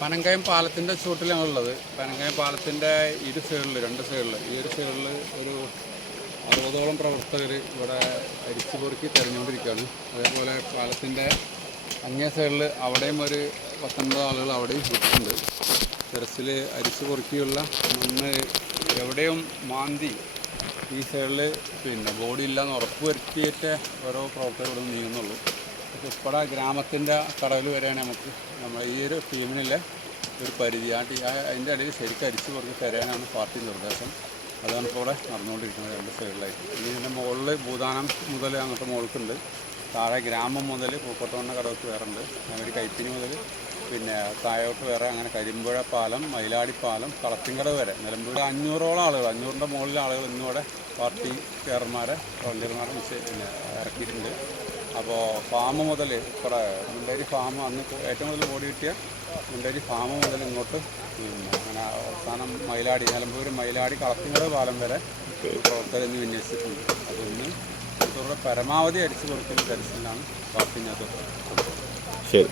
പനങ്കയം പാലത്തിൻ്റെ ചുവട്ടിലാണുള്ളത്. പനങ്കയം പാലത്തിൻ്റെ ഇരു സൈഡിൽ, രണ്ട് സൈഡിൽ, ഈ ഒരു സൈഡിൽ ഒരു 60ഓളം പ്രവർത്തകർ ഇവിടെ അരിച്ചു പൊറുക്കി തെരഞ്ഞുകൊണ്ടിരിക്കുകയാണ്. അതേപോലെ പാലത്തിൻ്റെ അങ്ങേ സൈഡിൽ അവിടെയും ഒരു 19 ആളുകൾ അവിടെയും വിട്ടിട്ടുണ്ട്. ടെറസിൽ അരിച്ചു പൊറുക്കിയുള്ള മണ്ണ് എവിടെയും മാന്തി ഈ സൈഡിൽ ബോഡി ഇല്ലയെന്ന് ഉറപ്പ് വരുത്തിയിട്ട് ഓരോ പ്രവർത്തകർ ഇവിടെ നീങ്ങുന്നുള്ളൂ. അപ്പോൾ ഇവിടെ ഗ്രാമത്തിൻ്റെ കടവിൽ വരെയാണ് നമ്മൾ ഈ ഒരു ടീമിനുള്ള ഒരു പരിധി. അതിൻ്റെ ഇടയിൽ ശരിക്കും അരിച്ചു പൊറുക്കി തരാനാണ് പാർട്ടി നിർദ്ദേശം. അതാണ് ഇപ്പോൾ ഇവിടെ നടന്നുകൊണ്ടിരിക്കുന്നത് രണ്ട് സൈഡിലായിട്ട്. ഇനി ഇതിൻ്റെ മുകളിൽ ഭൂദാനം മുതൽ അങ്ങോട്ട് മുകൾക്കുണ്ട്. താഴെ ഗ്രാമം മുതൽ പൂക്കോട്ടവണ്ണ കടവത്ത് വേറെ ഉണ്ട്. അവർ കൈപ്പിനി മുതൽ താഴോട്ട് വേറെ, അങ്ങനെ കരിമ്പുഴ പാലം, മയിലാടിപ്പാലം, കളത്തിങ്കടവ് വരെ നിലമ്പൂർ 500ഓളം ആളുകൾ, 500ൻ്റെ മുകളിൽ ആളുകൾ ഇന്നിവിടെ പാർട്ടി ചെയർമാരെ വോളണ്ടിയർമാരെ ഇറക്കിയിട്ടുണ്ട്. അപ്പോൾ ഫാം മുതൽ ഇവിടെ മുണ്ടേരി ഫാം അന്ന് ഏറ്റവും കൂടുതൽ ഓടി കിട്ടിയ മുണ്ടേരി ഫാം മുതൽ ഇങ്ങോട്ട് അങ്ങനെ അവസാനം മയിലാടി, നിലമ്പൂർ മയിലാടി കളത്തിങ്കടവ് പാലം വരെ പ്രവർത്തകർ ഇന്ന് വിന്യസിച്ചിട്ടുണ്ട്. അതൊന്ന് ഇതോടെ പരമാവധി അരിച്ചു കൊടുക്കുന്ന തരത്തിലാണ് പാർട്ടി നേതൃത്വം. ശരി.